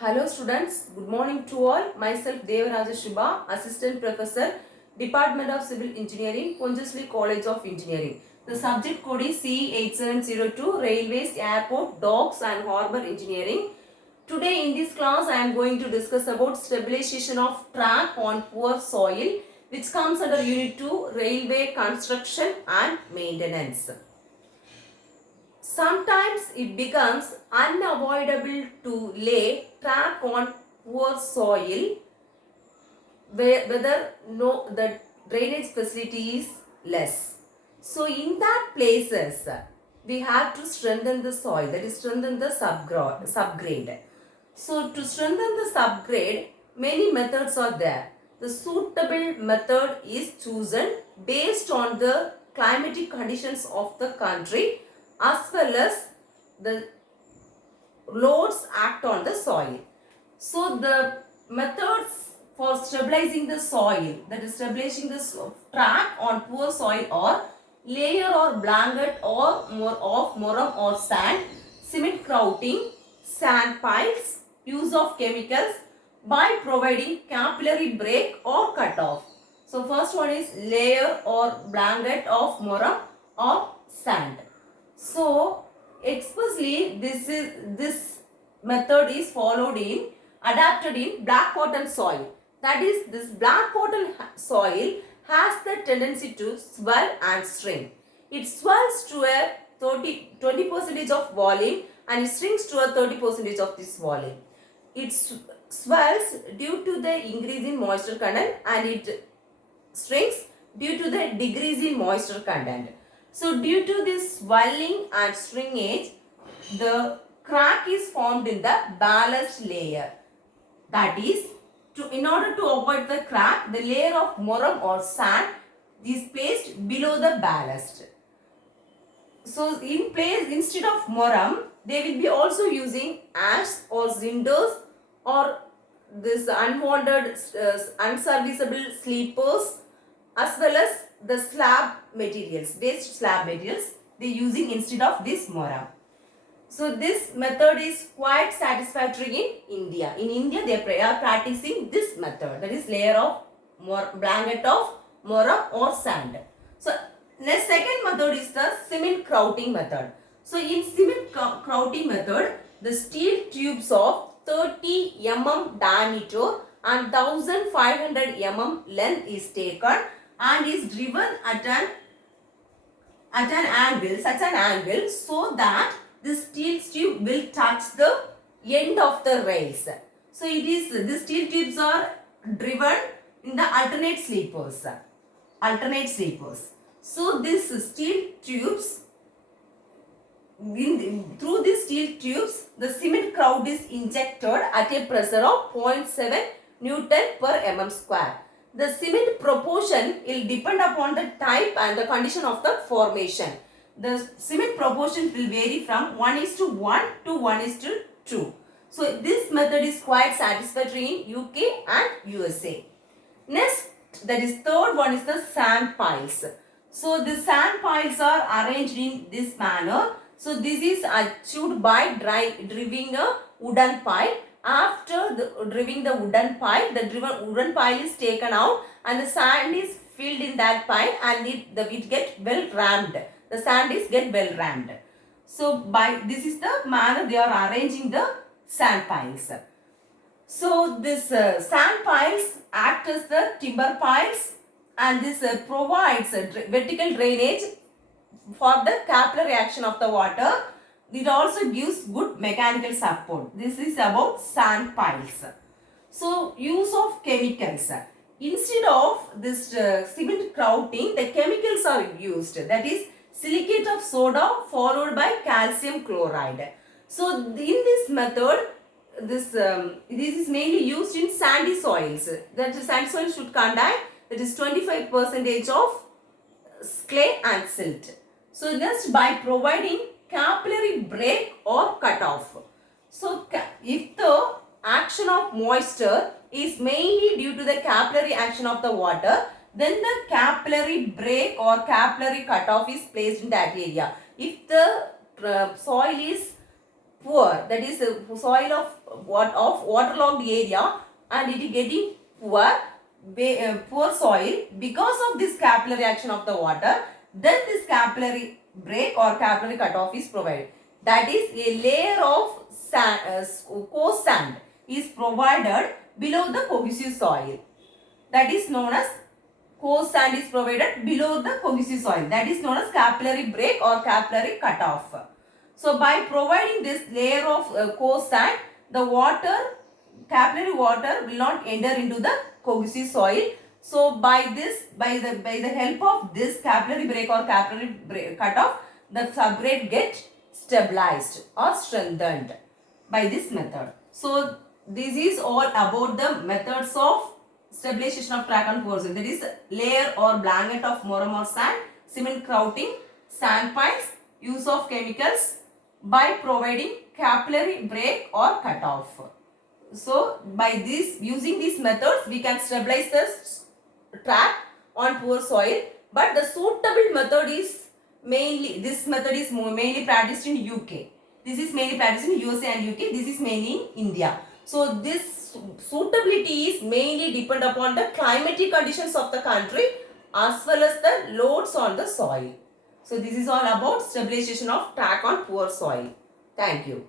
Hello students, good morning to all. Myself Devaraja Shubha, Assistant Professor, Department of Civil Engineering, Pondicherry College of Engineering. The subject code is C8702, Railways, Airport, Docks and Harbour Engineering. Today in this class I am going to discuss about stabilization of track on poor soil, which comes under Unit 2, Railway Construction and Maintenance. Sometimes it becomes unavoidable to lay track on poor soil whether no the drainage facility is less. So in that places we have to strengthen the soil, that is strengthen the subgrade. So to strengthen the subgrade, many methods are there. The suitable method is chosen based on the climatic conditions of the country as well as the loads act on the soil. So the methods for stabilizing the soil, that is stabilizing the track on poor soil, or layer or blanket or more of moram or sand, cement grouting, sand piles, use of chemicals by providing capillary break or cut off. So first one is layer or blanket of moram or sand. So expressly this method is followed in adapted in black cotton soil. That is, this black cotton soil has the tendency to swell and shrink. It swells to a 20% of volume and it shrinks to a 30% of this volume. It swells due to the increase in moisture content and it shrinks due to the decrease in moisture content. So due to this swelling and shrinkage, the crack is formed in the ballast layer. That is, in order to avoid the crack, the layer of moram or sand is placed below the ballast. So in place, instead of moram, they will be also using ash or cinders or this unwanted unserviceable sleepers, as well as the slab materials, waste slab materials they using instead of this moram. So this method is quite satisfactory in India. In India they are practicing this method, that is layer of blanket of moram or sand. So the second method is the cement grouting method. So in cement grouting method, the steel tubes of 30 mm diameter and 1500 mm length is taken and is driven at an angle, such an angle, so that the steel tube will touch the end of the rails. So the steel tubes are driven in the alternate sleepers. So this steel tubes, through these steel tubes, the cement grout is injected at a pressure of 0.7 Newton per mm square. The cement proportion will depend upon the type and the condition of the formation. The cement proportion will vary from 1:1 to 1:2. So this method is quite satisfactory in UK and USA. Next, that is third one is the sand piles. So the sand piles are arranged in this manner. So this is achieved by driving a wooden pile. After driving the wooden pile, the wooden pile is taken out and the sand is filled in that pile and it gets well rammed. The sand is get well rammed. So this is the manner they are arranging the sand piles. So this sand piles act as the timber piles and this provides vertical drainage for the capillary action of the water. It also gives good mechanical support. This is about sand piles. So use of chemicals. Instead of this cement grouting, the chemicals are used. That is silicate of soda followed by calcium chloride. So in this method, this is mainly used in sandy soils. That sandy soil should contain, that is 25% of clay and silt. So just by providing capillary break or cut off. So if the action of moisture is mainly due to the capillary action of the water, then the capillary break or capillary cut off is placed in that area. If the soil is poor, that is soil of waterlogged area, and it is getting poor, poor soil because of this capillary action of the water, then this capillary break or capillary cutoff is provided. That is a layer of sand, coarse sand is provided below the cohesive soil. That is known as coarse sand is provided below the cohesive soil. That is known as capillary break or capillary cutoff. So by providing this layer of coarse sand, the water, capillary water will not enter into the cohesive soil. So by the help of this capillary break or capillary cutoff, the subgrade get stabilized or strengthened by this method. So this is all about the methods of stabilization of track on poor soil. That is layer or blanket of monomer sand, cement grouting, sand piles, use of chemicals by providing capillary break or cutoff. So by this, using these methods, we can stabilize the track on poor soil. But the suitable method is mainly, this method is mainly practiced in UK. This is mainly practiced in USA and UK. This is mainly in India. So this suitability is mainly depend upon the climatic conditions of the country as well as the loads on the soil. So this is all about stabilization of track on poor soil. Thank you.